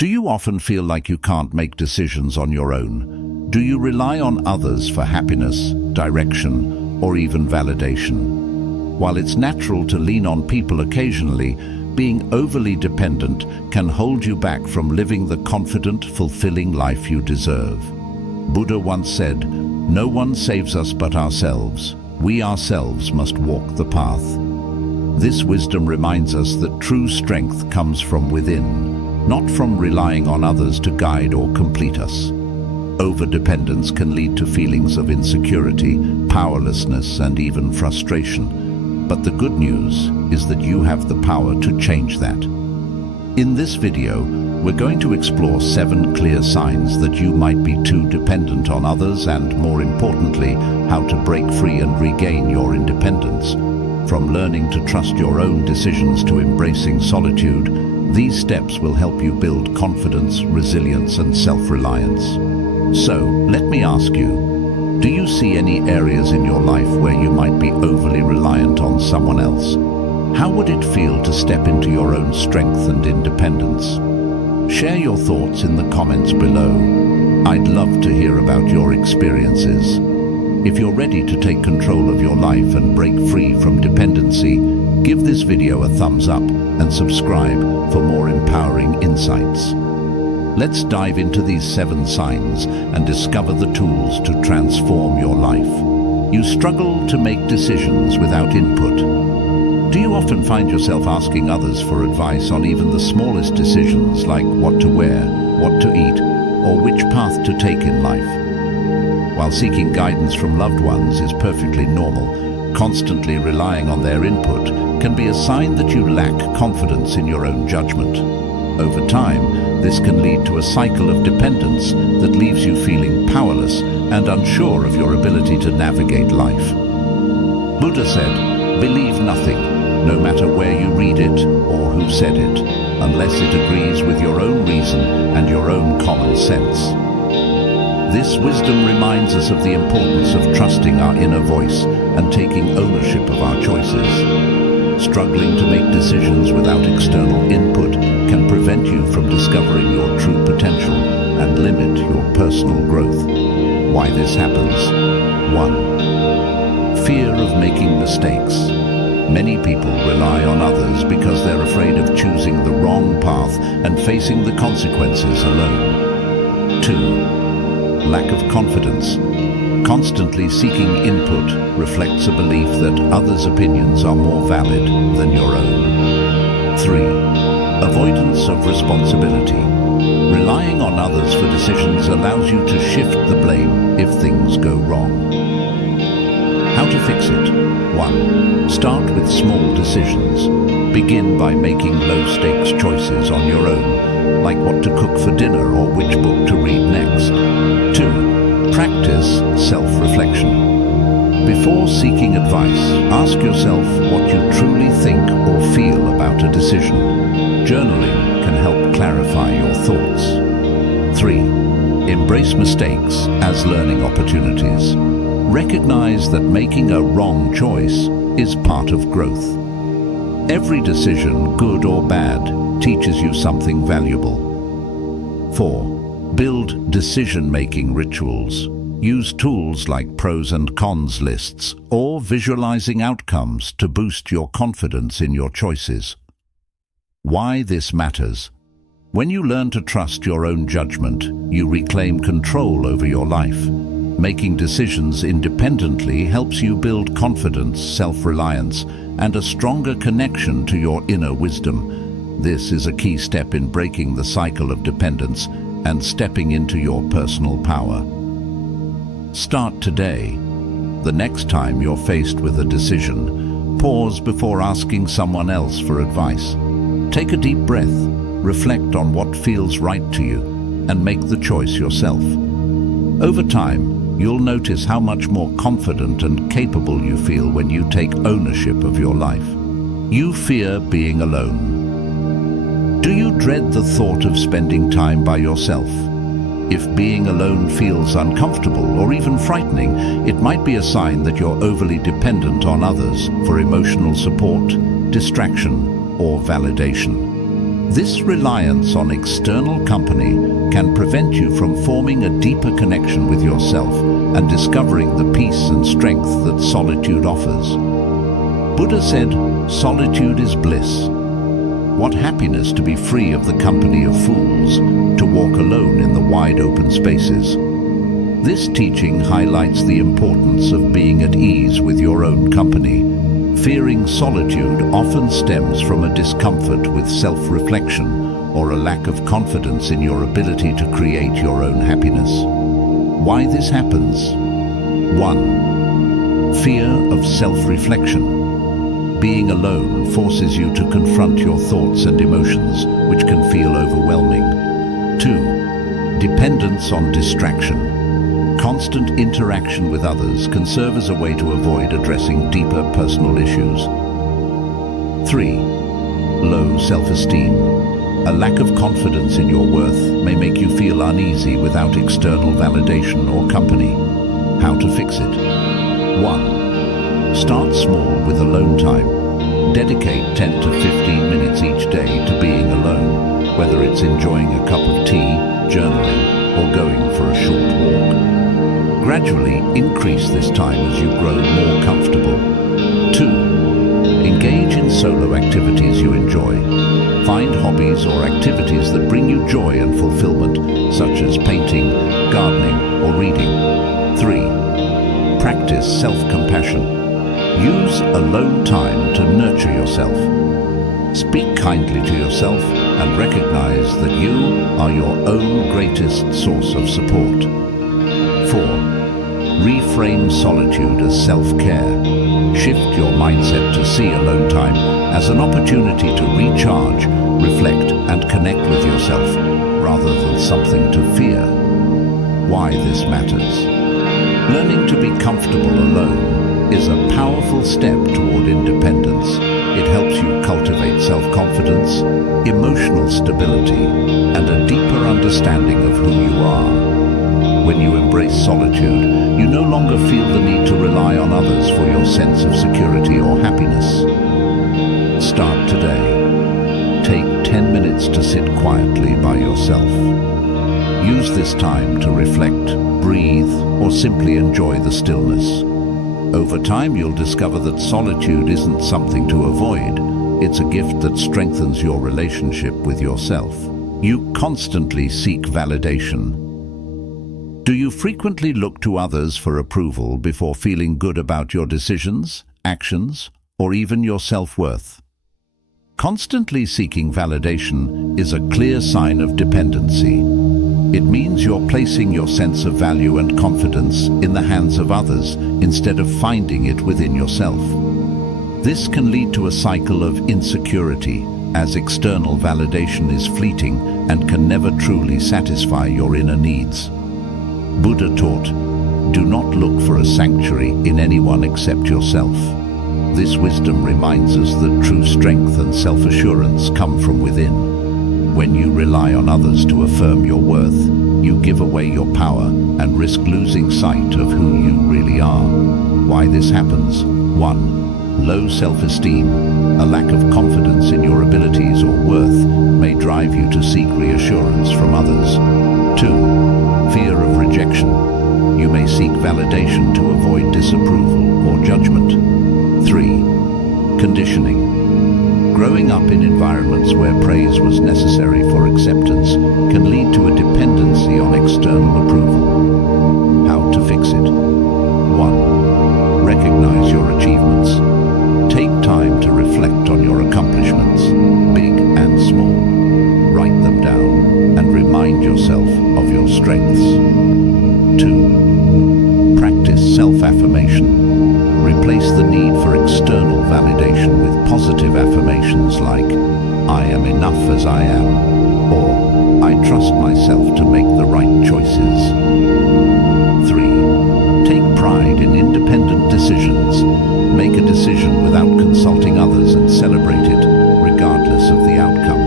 Do you often feel like you can't make decisions on your own? Do you rely on others for happiness, direction, or even validation? While it's natural to lean on people occasionally, being overly dependent can hold you back from living the confident, fulfilling life you deserve. Buddha once said, "No one saves us but ourselves. We ourselves must walk the path." This wisdom reminds us that true strength comes from within, not from relying on others to guide or complete us. Overdependence can lead to feelings of insecurity, powerlessness, and even frustration. But the good news is that you have the power to change that. In this video, we're going to explore 7 clear signs that you might be too dependent on others and, more importantly, how to break free and regain your independence. From learning to trust your own decisions to embracing solitude, these steps will help you build confidence, resilience, and self-reliance. So, let me ask you, do you see any areas in your life where you might be overly reliant on someone else? How would it feel to step into your own strength and independence? Share your thoughts in the comments below. I'd love to hear about your experiences. If you're ready to take control of your life and break free from dependency, give this video a thumbs up and subscribe for more empowering insights. Let's dive into these 7 signs and discover the tools to transform your life. You struggle to make decisions without input. Do you often find yourself asking others for advice on even the smallest decisions, like what to wear, what to eat, or which path to take in life? While seeking guidance from loved ones is perfectly normal, constantly relying on their input can be a sign that you lack confidence in your own judgment. Over time, this can lead to a cycle of dependence that leaves you feeling powerless and unsure of your ability to navigate life. Buddha said, "Believe nothing, no matter where you read it or who said it, unless it agrees with your own reason and your own common sense." This wisdom reminds us of the importance of trusting our inner voice and taking ownership of our choices. Struggling to make decisions without external input can prevent you from discovering your true potential and limit your personal growth. Why this happens? 1. Fear of making mistakes. Many people rely on others because they're afraid of choosing the wrong path and facing the consequences alone. 2. Lack of confidence. Constantly seeking input reflects a belief that others' opinions are more valid than your own. 3. Avoidance of responsibility. Relying on others for decisions allows you to shift the blame if things go wrong. How to fix it? 1. Start with small decisions. Begin by making low-stakes choices on your own, like what to cook for dinner or which book to read next. 2. Practice self-reflection. Before seeking advice, ask yourself what you truly think or feel about a decision. Journaling can help clarify your thoughts. 3. Embrace mistakes as learning opportunities. Recognize that making a wrong choice is part of growth. Every decision, good or bad, teaches you something valuable. 4. Build decision-making rituals. Use tools like pros and cons lists or visualizing outcomes to boost your confidence in your choices. Why this matters? When you learn to trust your own judgment, you reclaim control over your life. Making decisions independently helps you build confidence, self-reliance, and a stronger connection to your inner wisdom. This is a key step in breaking the cycle of dependence and stepping into your personal power. Start today. The next time you're faced with a decision, pause before asking someone else for advice. Take a deep breath, reflect on what feels right to you, and make the choice yourself. Over time, you'll notice how much more confident and capable you feel when you take ownership of your life. You fear being alone. Do you dread the thought of spending time by yourself? If being alone feels uncomfortable or even frightening, it might be a sign that you're overly dependent on others for emotional support, distraction, or validation. This reliance on external company can prevent you from forming a deeper connection with yourself and discovering the peace and strength that solitude offers. Buddha said, "Solitude is bliss." What happiness to be free of the company of fools, to walk alone in the wide open spaces. This teaching highlights the importance of being at ease with your own company. Fearing solitude often stems from a discomfort with self-reflection or a lack of confidence in your ability to create your own happiness. Why this happens? 1. Fear of self-reflection. Being alone forces you to confront your thoughts and emotions, which can feel overwhelming. 2. Dependence on distraction. Constant interaction with others can serve as a way to avoid addressing deeper personal issues. 3. Low self-esteem. A lack of confidence in your worth may make you feel uneasy without external validation or company. How to fix it? 1. Start small with alone time. Dedicate 10 to 15 minutes each day to being alone, whether it's enjoying a cup of tea, journaling, or going for a short walk. Gradually increase this time as you grow more comfortable. 2. Engage in solo activities you enjoy. Find hobbies or activities that bring you joy and fulfillment, such as painting, gardening, or reading. 3. Practice self-compassion. Use alone time to nurture yourself. Speak kindly to yourself and recognize that you are your own greatest source of support. 4. Reframe solitude as self-care. Shift your mindset to see alone time as an opportunity to recharge, reflect, and connect with yourself, rather than something to fear. Why this matters? Learning to be comfortable alone is a powerful step toward independence. It helps you cultivate self-confidence, emotional stability, and a deeper understanding of who you are. When you embrace solitude, you no longer feel the need to rely on others for your sense of security or happiness. Start today. Take 10 minutes to sit quietly by yourself. Use this time to reflect, breathe, or simply enjoy the stillness. Over time, you'll discover that solitude isn't something to avoid. It's a gift that strengthens your relationship with yourself. You constantly seek validation. Do you frequently look to others for approval before feeling good about your decisions, actions, or even your self-worth? Constantly seeking validation is a clear sign of dependency. It means you're placing your sense of value and confidence in the hands of others instead of finding it within yourself. This can lead to a cycle of insecurity, as external validation is fleeting and can never truly satisfy your inner needs. Buddha taught, "Do not look for a sanctuary in anyone except yourself." This wisdom reminds us that true strength and self-assurance come from within. When you rely on others to affirm your worth, you give away your power and risk losing sight of who you really are. Why this happens? 1. Low self-esteem. A lack of confidence in your abilities or worth may drive you to seek reassurance from others. 2. Fear of rejection. You may seek validation to avoid disapproval or judgment. 3. Conditioning. Growing up in environments where praise was necessary for acceptance can lead to a dependency on external approval. How to fix it? 1. Recognize your achievements. Take time to reflect on your accomplishments, big and small. Write them down and remind yourself of your strengths. 2. Practice self-affirmation. Replace the need for external validation with positive affirmations like, "I am enough as I am," or "I trust myself to make the right choices." 3. Take pride in independent decisions. Make a decision without consulting others and celebrate it, regardless of the outcome.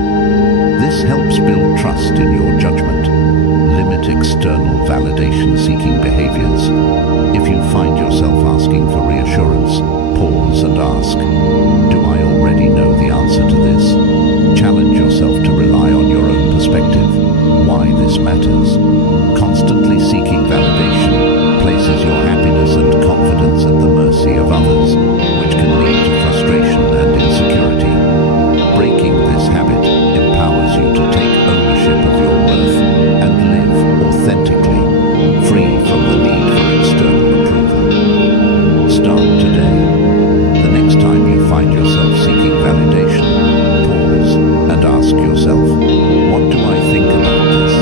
This helps build trust in your judgment. Limit external validation-seeking behaviors. If you find yourself asking for reassurance, pause and ask, "Do I already know the answer to this?" Challenge yourself to this matters. Constantly seeking validation places your happiness and confidence at the mercy of others, which can lead to frustration and insecurity. Breaking this habit empowers you to take ownership of your worth and live authentically, free from the need for external approval. Start today. The next time you find yourself seeking validation, pause and ask yourself, what do I think about this?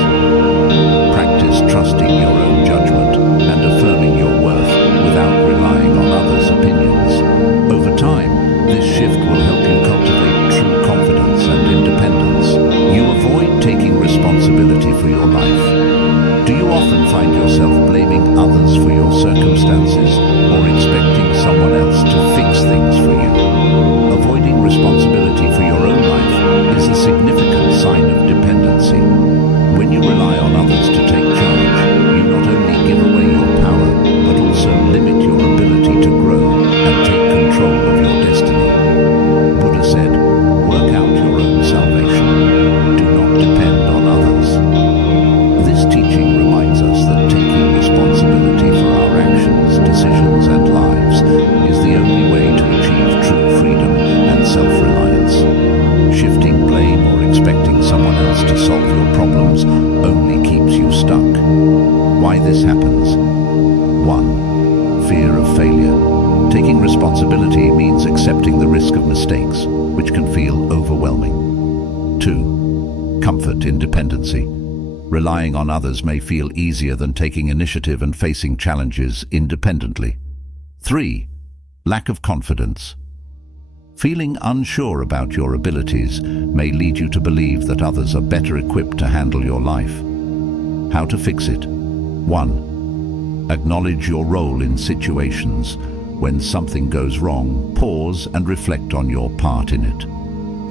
Practice trusting your own judgment and affirming your worth without relying on others' opinions. Over time, this shift will help you cultivate true confidence and independence. You avoid taking responsibility for your life. Do you often find yourself blaming others for your circumstances or expecting someone else to fix things for you? Avoiding responsibility for your own life is a significant sign of dependency. When you rely on others to take charge, you not only give away your power, but also limit your ability to grow and take control of your destiny. Buddha said, work out your own salvation. Do not depend on others. This teaching reminds us that taking responsibility for our actions, decisions, and lives is the only way to achieve true freedom and self-reliance. Shifting blame or expecting someone else to solve your problems only keeps you stuck. Why this happens? 1. Fear of failure. Taking responsibility means accepting the risk of mistakes, which can feel overwhelming. 2. Comfort in dependency. Relying on others may feel easier than taking initiative and facing challenges independently. 3. Lack of confidence. Feeling unsure about your abilities may lead you to believe that others are better equipped to handle your life. How to fix it? 1. Acknowledge your role in situations. When something goes wrong, pause and reflect on your part in it.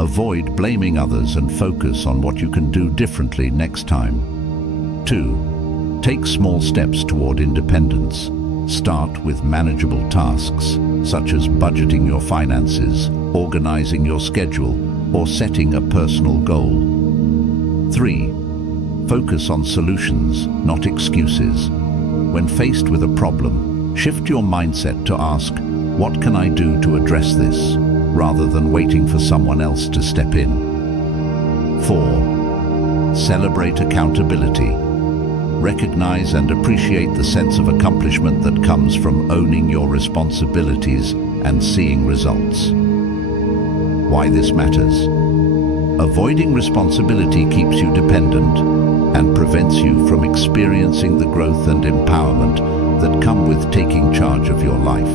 Avoid blaming others and focus on what you can do differently next time. 2. Take small steps toward independence. Start with manageable tasks, such as budgeting your finances, organizing your schedule, or setting a personal goal. 3. Focus on solutions, not excuses. When faced with a problem, shift your mindset to ask, what can I do to address this, rather than waiting for someone else to step in. 4. Celebrate accountability. Recognize and appreciate the sense of accomplishment that comes from owning your responsibilities and seeing results. Why this matters? Avoiding responsibility keeps you dependent and prevents you from experiencing the growth and empowerment that come with taking charge of your life.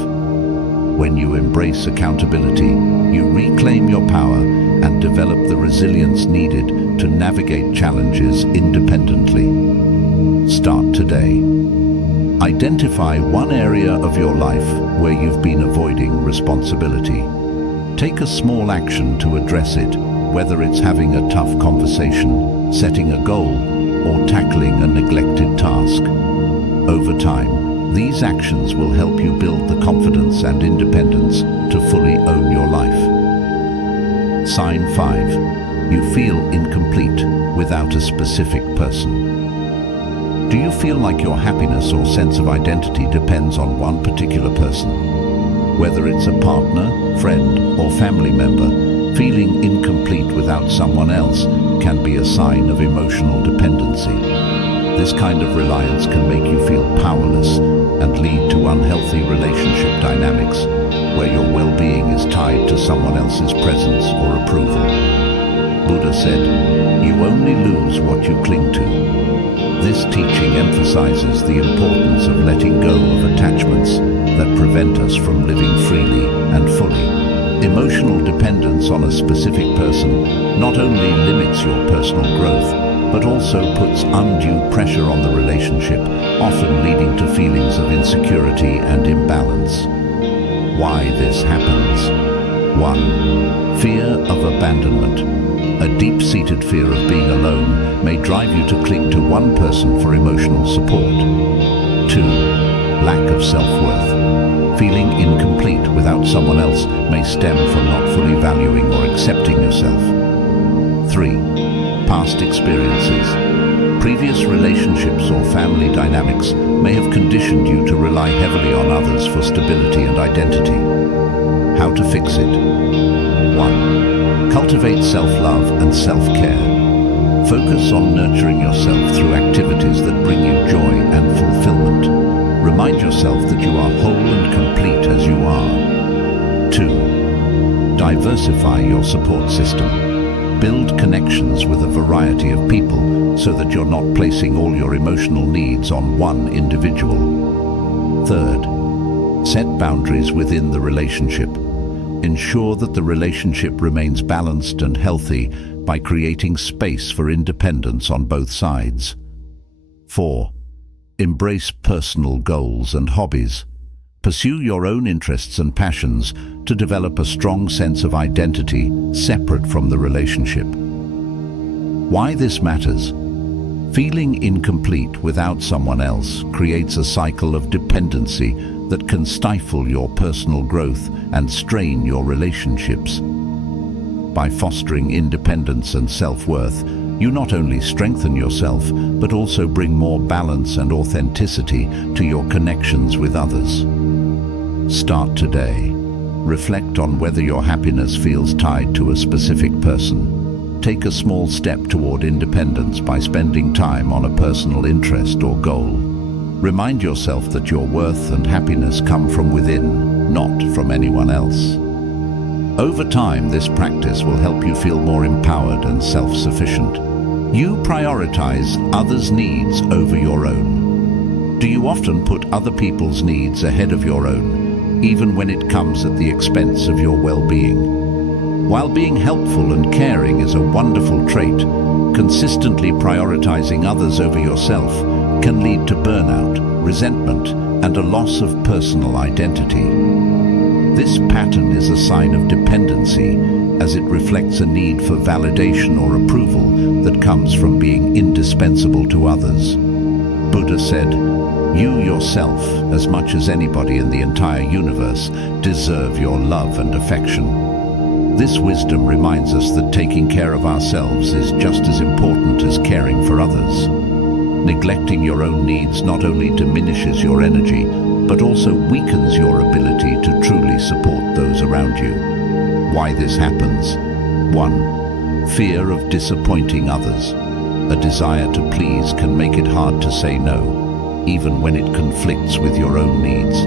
When you embrace accountability, you reclaim your power and develop the resilience needed to navigate challenges independently. Start today. Identify one area of your life where you've been avoiding responsibility. Take a small action to address it, whether it's having a tough conversation, setting a goal, or tackling a neglected task. Over time, these actions will help you build the confidence and independence to fully own your life. Sign 5. You feel incomplete without a specific person. Do you feel like your happiness or sense of identity depends on one particular person? Whether it's a partner, friend, or family member, feeling incomplete without someone else can be a sign of emotional dependency. This kind of reliance can make you feel powerless and lead to unhealthy relationship dynamics, where your well-being is tied to someone else's presence or approval. Buddha said, "You only lose what you cling to." This teaching emphasizes the importance of letting go of attachments that prevent us from living freely and fully. Emotional dependence on a specific person not only limits your personal growth, but also puts undue pressure on the relationship, often leading to feelings of insecurity and imbalance. Why this happens? 1. Fear of abandonment. A deep-seated fear of being alone may drive you to cling to one person for emotional support. 2. Lack of self-worth. Feeling incomplete without someone else may stem from not fully valuing or accepting yourself. 3. Past experiences. Previous relationships or family dynamics may have conditioned you to rely heavily on others for stability and identity. How to fix it? 1. Cultivate self-love and self-care. Focus on nurturing yourself through activities that bring you joy and fulfillment. Remind yourself that you are whole and complete as you are. 2. Diversify your support system. Build connections with a variety of people so that you're not placing all your emotional needs on one individual. 3. Set boundaries within the relationship. Ensure that the relationship remains balanced and healthy by creating space for independence on both sides. 4. Embrace personal goals and hobbies. Pursue your own interests and passions to develop a strong sense of identity separate from the relationship. Why this matters? Feeling incomplete without someone else creates a cycle of dependency that can stifle your personal growth and strain your relationships. By fostering independence and self-worth, you not only strengthen yourself, but also bring more balance and authenticity to your connections with others. Start today. Reflect on whether your happiness feels tied to a specific person. Take a small step toward independence by spending time on a personal interest or goal. Remind yourself that your worth and happiness come from within, not from anyone else. Over time, this practice will help you feel more empowered and self-sufficient. You prioritize others' needs over your own. Do you often put other people's needs ahead of your own, even when it comes at the expense of your well-being? While being helpful and caring is a wonderful trait, consistently prioritizing others over yourself can lead to burnout, resentment, and a loss of personal identity. This pattern is a sign of dependency, as it reflects a need for validation or approval that comes from being indispensable to others. Buddha said, "You yourself, as much as anybody in the entire universe, deserve your love and affection." This wisdom reminds us that taking care of ourselves is just as important as caring for others. Neglecting your own needs not only diminishes your energy, but also weakens your ability to truly support those around you. Why this happens? 1. Fear of disappointing others. A desire to please can make it hard to say no, even when it conflicts with your own needs.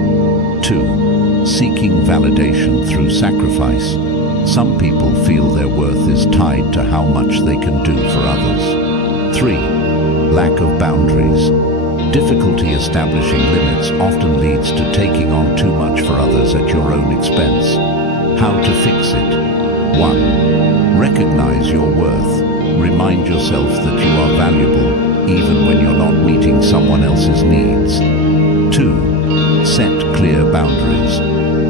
2. Seeking validation through sacrifice. Some people feel their worth is tied to how much they can do for others. 3. Lack of boundaries. Difficulty establishing limits often leads to taking on too much for others at your own expense. How to fix it? 1. Recognize your worth. Remind yourself that you are valuable even when you're not meeting someone else's needs. 2. Set clear boundaries.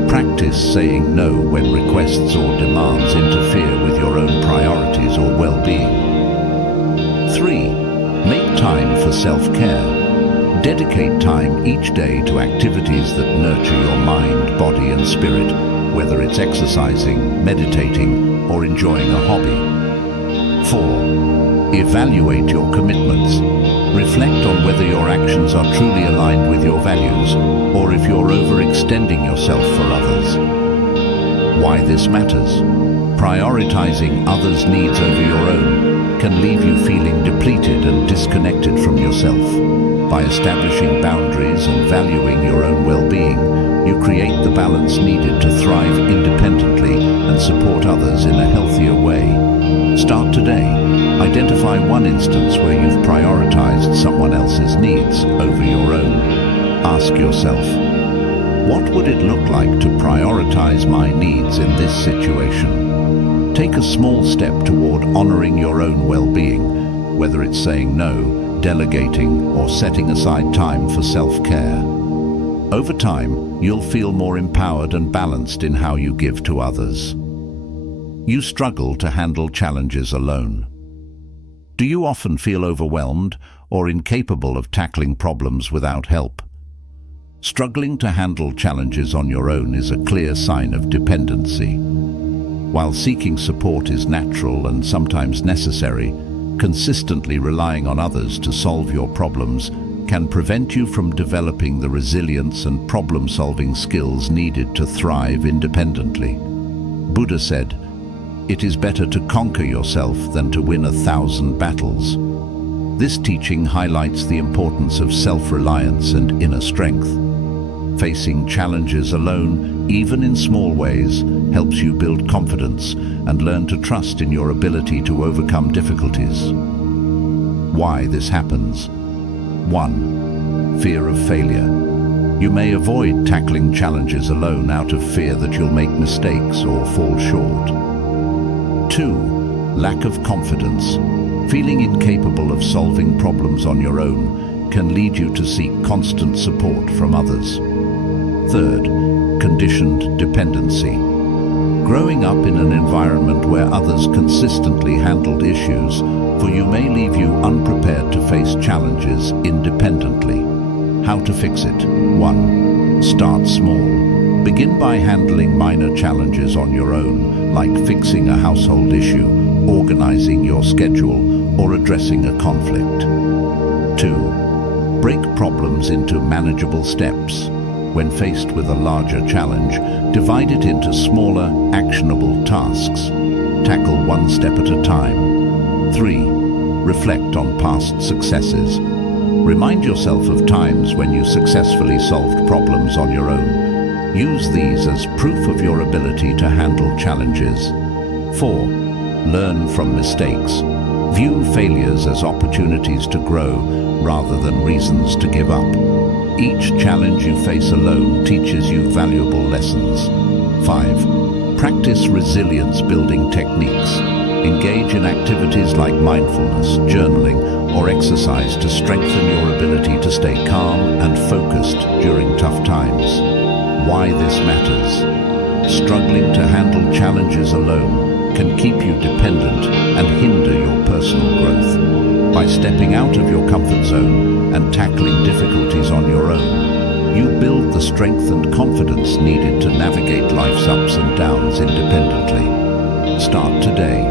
Practice saying no when requests or demands interfere with your own priorities or well-being. 3. Make time for self-care. Dedicate time each day to activities that nurture your mind, body, and spirit, whether it's exercising, meditating, or enjoying a hobby. 4. Evaluate your commitments. Reflect on whether your actions are truly aligned with your values, or if you're overextending yourself for others. Why this matters? Prioritizing others' needs over your own can leave you feeling depleted and disconnected from yourself. By establishing boundaries and valuing your own well-being, you create the balance needed to thrive independently and support others in a healthier way. Start today. Identify one instance where you've prioritized someone else's needs over your own. Ask yourself, what would it look like to prioritize my needs in this situation? Take a small step toward honoring your own well-being, whether it's saying no, delegating, or setting aside time for self-care. Over time, you'll feel more empowered and balanced in how you give to others. You struggle to handle challenges alone. Do you often feel overwhelmed or incapable of tackling problems without help? Struggling to handle challenges on your own is a clear sign of dependency. While seeking support is natural and sometimes necessary, consistently relying on others to solve your problems can prevent you from developing the resilience and problem-solving skills needed to thrive independently. Buddha said, "It is better to conquer yourself than to win 1,000 battles." This teaching highlights the importance of self-reliance and inner strength. Facing challenges alone, even in small ways, helps you build confidence and learn to trust in your ability to overcome difficulties. Why this happens? 1. Fear of failure. You may avoid tackling challenges alone out of fear that you'll make mistakes or fall short. 2. Lack of confidence. Feeling incapable of solving problems on your own can lead you to seek constant support from others. 3. Conditioned dependency. Growing up in an environment where others consistently handled issues for you may leave you unprepared to face challenges independently. How to fix it? 1. Start small. Begin by handling minor challenges on your own, like fixing a household issue, organizing your schedule, or addressing a conflict. 2. Break problems into manageable steps. When faced with a larger challenge, divide it into smaller, actionable tasks. Tackle one step at a time. 3. Reflect on past successes. Remind yourself of times when you successfully solved problems on your own. Use these as proof of your ability to handle challenges. 4. Learn from mistakes. View failures as opportunities to grow rather than reasons to give up. Each challenge you face alone teaches you valuable lessons. 5. Practice resilience-building techniques. Engage in activities like mindfulness, journaling, or exercise to strengthen your ability to stay calm and focused during tough times. Why this matters? Struggling to handle challenges alone can keep you dependent and hinder your personal growth. By stepping out of your comfort zone and tackling difficulties on your own, you build the strength and confidence needed to navigate life's ups and downs independently. Start today.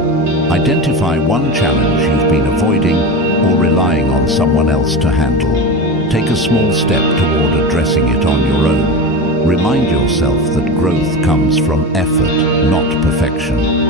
Identify one challenge you've been avoiding or relying on someone else to handle. Take a small step toward addressing it on your own. Remind yourself that growth comes from effort, not perfection.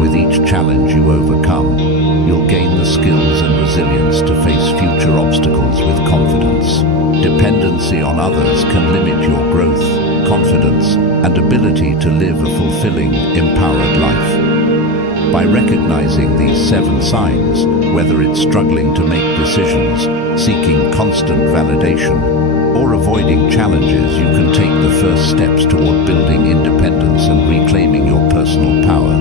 With each challenge you overcome, you'll gain the skills and resilience to face future obstacles with confidence. Dependency on others can limit your growth, confidence, and ability to live a fulfilling, empowered life. By recognizing these 7 signs, whether it's struggling to make decisions, seeking constant validation, or avoiding challenges, you can take the first steps toward building independence and reclaiming your personal power.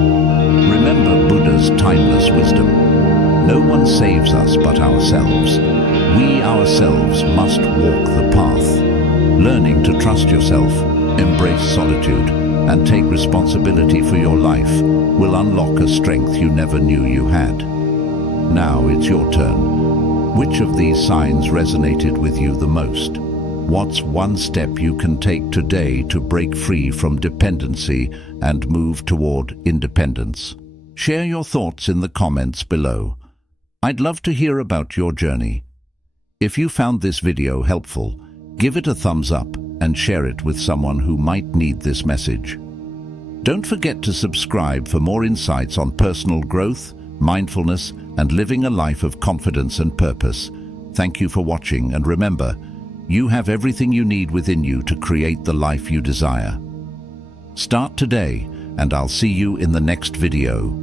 Remember Buddha's timeless wisdom. No one saves us but ourselves. We ourselves must walk the path. Learning to trust yourself, embrace solitude, and take responsibility for your life will unlock a strength you never knew you had. Now it's your turn. Which of these signs resonated with you the most? What's one step you can take today to break free from dependency and move toward independence? Share your thoughts in the comments below. I'd love to hear about your journey. If you found this video helpful, give it a thumbs up and share it with someone who might need this message. Don't forget to subscribe for more insights on personal growth, mindfulness, and living a life of confidence and purpose. Thank you for watching, and remember, you have everything you need within you to create the life you desire. Start today, and I'll see you in the next video.